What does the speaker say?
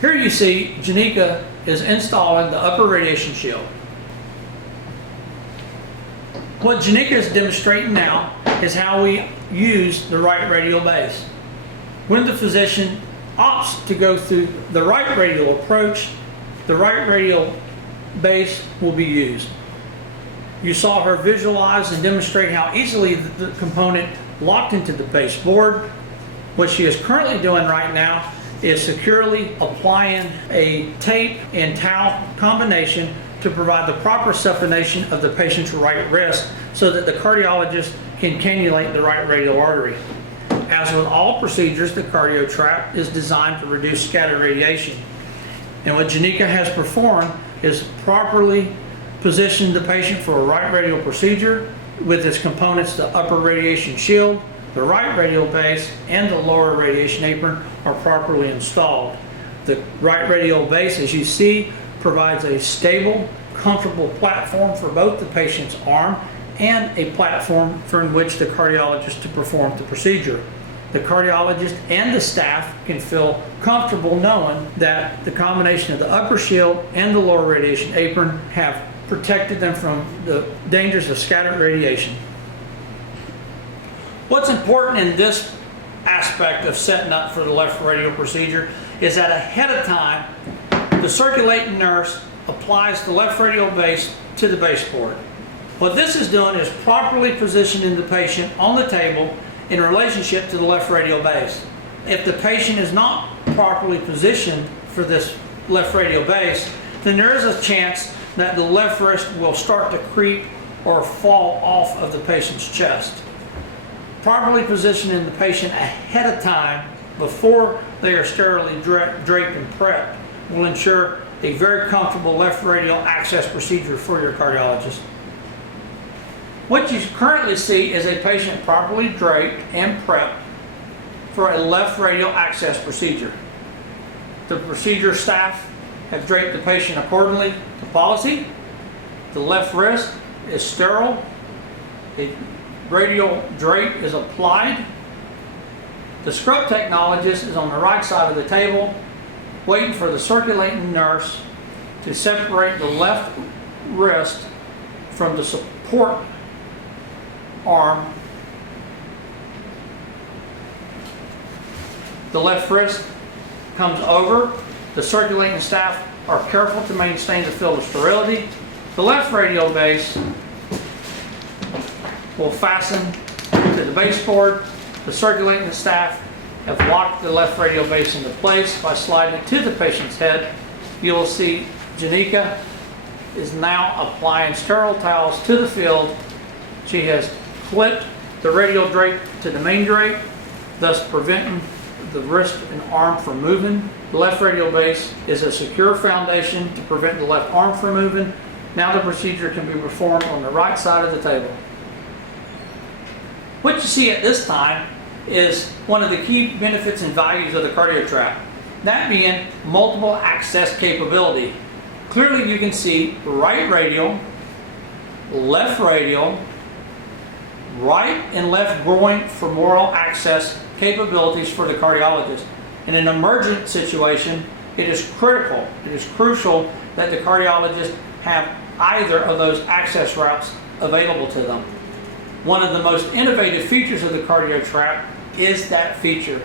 Here you see Janika is installing the upper radiation shield. What Janika is demonstrating now is how we use the right radial base. When the physician opts to go through the right radial approach, the right radial base will be used. You saw her visualize and demonstrate how easily the component locked into the baseboard. What she is currently doing right now is securely applying a tape and towel combination to provide the proper supination of the patient's right wrist so that the cardiologist can cannulate the right radial artery. As with all procedures, the cardio trap is designed to reduce scattered radiation. And what Janika has performed is properly positioned the patient for a right radial procedure with its components: the upper radiation shield, the right radial base, and the lower radiation apron are properly installed. The right radial base, as you see, provides a stable, comfortable platform for both the patient's arm and a platform from which the cardiologist to perform the procedure. The cardiologist and the staff can feel comfortable knowing that the combination of the upper shield and the lower radiation apron have protected them from the dangers of scattered radiation. What's important in this aspect of setting up for the left radial procedure is that ahead of time, the circulating nurse applies the left radial base to the baseboard. What this is doing is properly positioning the patient on the table in relationship to the left radial base. If the patient is not properly positioned for this left radial base, then there is a chance that the left wrist will start to creep or fall off of the patient's chest. Properly positioning the patient ahead of time before they are sterilely draped and prepped will ensure a very comfortable left radial access procedure for your cardiologist. What you currently see is a patient properly draped and prepped for a left radial access procedure. The procedure staff have draped the patient accordingly to policy. The left wrist is sterile. The radial drape is applied. The scrub technologist is on the right side of the table, waiting for the circulating nurse to separate the left wrist from the support arm. The left wrist comes over. The circulating staff are careful to maintain the field of sterility. The left radial base will fasten to the baseboard. The circulating staff have locked the left radial base into place by sliding it to the patient's head. You will see Janika is now applying sterile towels to the field. She has clipped the radial drape to the main drape, thus preventing the wrist and arm from moving. The left radial base is a secure foundation to prevent the left arm from moving. Now the procedure can be performed on the right side of the table. What you see at this time is one of the key benefits and values of the cardio trap, that being multiple access capability. Clearly you can see right radial, left radial, right and left groin femoral access capabilities for the cardiologist. In an emergent situation, it is critical, it is crucial that the cardiologist have either of those access routes available to them. One of the most innovative features of the cardio trap is that feature